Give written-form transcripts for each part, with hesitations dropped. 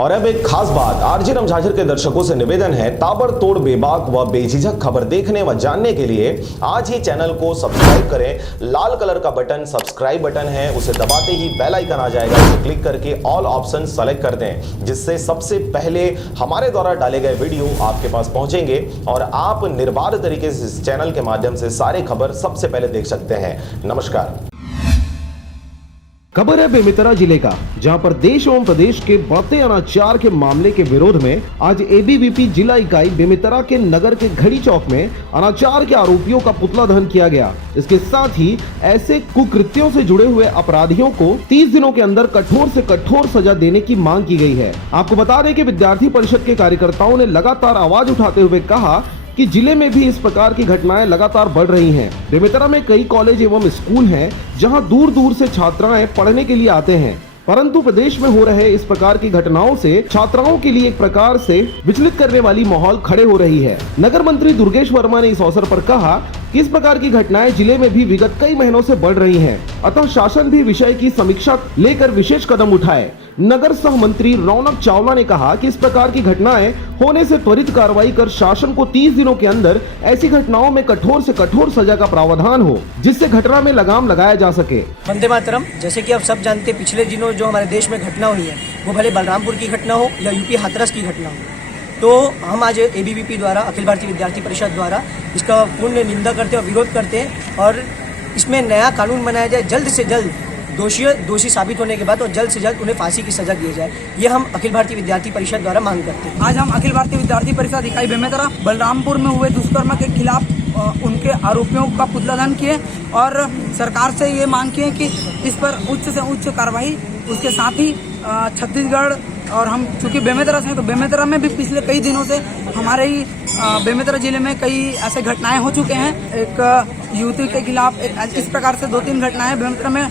और अब एक खास बात, आरजे रमझाझर के दर्शकों से निवेदन है, ताबड़तोड़ बेबाक व बेझिझक खबर देखने व जानने के लिए आज ही चैनल को सब्सक्राइब करें। लाल कलर का बटन सब्सक्राइब बटन है, उसे दबाते ही बेल आइकन आ जाएगा, उसे क्लिक करके ऑल ऑप्शन सेलेक्ट कर दें, जिससे सबसे पहले हमारे द्वारा डाले गए वीडियो आपके पास पहुंचेंगे और आप निर्बाध तरीके से इस चैनल के माध्यम से सारे खबर सबसे पहले देख सकते हैं। नमस्कार। खबर है बेमेतरा जिले का, जहां पर देश एवं प्रदेश के बढ़ते अनाचार के मामले के विरोध में आज एबीवीपी जिला इकाई बेमेतरा के नगर के घड़ी चौक में अनाचार के आरोपियों का पुतला दहन किया गया। इसके साथ ही ऐसे कुकृत्यों से जुड़े हुए अपराधियों को 30 दिनों के अंदर कठोर से कठोर सजा देने की मांग की गई है। आपको बता दें कि विद्यार्थी परिषद के कार्यकर्ताओं ने लगातार आवाज उठाते हुए कहा कि जिले में भी इस प्रकार की घटनाएं लगातार बढ़ रही हैं। बेमेतरा में कई कॉलेज एवं स्कूल हैं जहां दूर दूर से छात्राएं पढ़ने के लिए आते हैं, परंतु प्रदेश में हो रहे इस प्रकार की घटनाओं से छात्राओं के लिए एक प्रकार से विचलित करने वाली माहौल खड़े हो रही है। नगर मंत्री दुर्गेश वर्मा ने इस अवसर पर कहा कि इस प्रकार की घटनाएं जिले में भी विगत कई महीनों से बढ़ रही हैं, अतः शासन भी विषय की समीक्षा लेकर विशेष कदम उठाए। नगर सह मंत्री रौनक चावला ने कहा कि इस प्रकार की घटनाएं होने से त्वरित कार्रवाई कर शासन को 30 दिनों के अंदर ऐसी घटनाओं में कठोर से कठोर सजा का प्रावधान हो, जिससे घटना में लगाम लगाया जा सके। वंदे मातरम। जैसे कि आप सब जानते हैं, पिछले दिनों जो हमारे देश में घटना हुई है, वो भले बलरामपुर की घटना हो या यूपी हाथरस की घटना हो, तो हम आज एबीवीपी द्वारा, अखिल भारतीय विद्यार्थी परिषद द्वारा इसका पूर्ण निंदा करते हैं और विरोध करते हैं और इसमें नया कानून बनाया जाए, जल्द से जल्द दोषी साबित होने के बाद और जल्द से जल्द उन्हें फांसी की सजा दी जाए। ये हम अखिल भारतीय विद्यार्थी परिषद द्वारा मांग करते हैं। आज हम अखिल भारतीय विद्यार्थी परिषद इकाई बेमेतरा बलरामपुर में हुए दुष्कर्म के खिलाफ उनके आरोपियों का पुतला दहन किए और सरकार से ये मांग किए कि इस पर उच्च से उच्च कार्रवाई। उसके साथ ही छत्तीसगढ़ और हम चूँकि बेमेतरा से हैं, तो बेमेतरा में भी पिछले कई दिनों से हमारे ही बेमेतरा जिले में कई ऐसे घटनाएं हो चुके हैं। एक युवती के खिलाफ इस प्रकार से 2-3 घटनाएं बेमेतरा में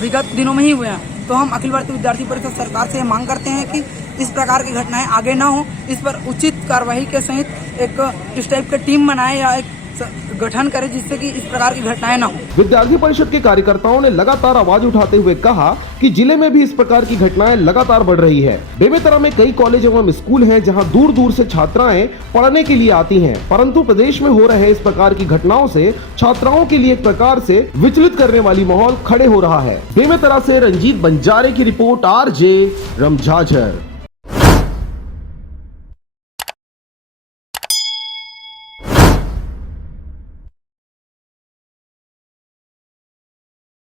विगत दिनों में ही हुए हैं। तो हम अखिल भारतीय विद्यार्थी परिषद सरकार से मांग करते हैं कि इस प्रकार की घटनाएं आगे ना हो, इस पर उचित कार्रवाई के सहित एक इस टाइप की टीम बनाए या एक गठन करे, जिससे कि इस प्रकार की घटनाएं ना हो। विद्यार्थी परिषद के कार्यकर्ताओं ने लगातार आवाज उठाते हुए कहा कि जिले में भी इस प्रकार की घटनाएं लगातार बढ़ रही है। बेमेतरा में कई कॉलेज एवं स्कूल हैं जहां दूर दूर से छात्राएं पढ़ने के लिए आती हैं, परंतु प्रदेश में हो रहे इस प्रकार की घटनाओं से छात्राओं के लिए एक प्रकार से विचलित करने वाली माहौल खड़े हो रहा है। बेमेतरा से रंजीत बंजारे की रिपोर्ट, आरजे रमझाझर।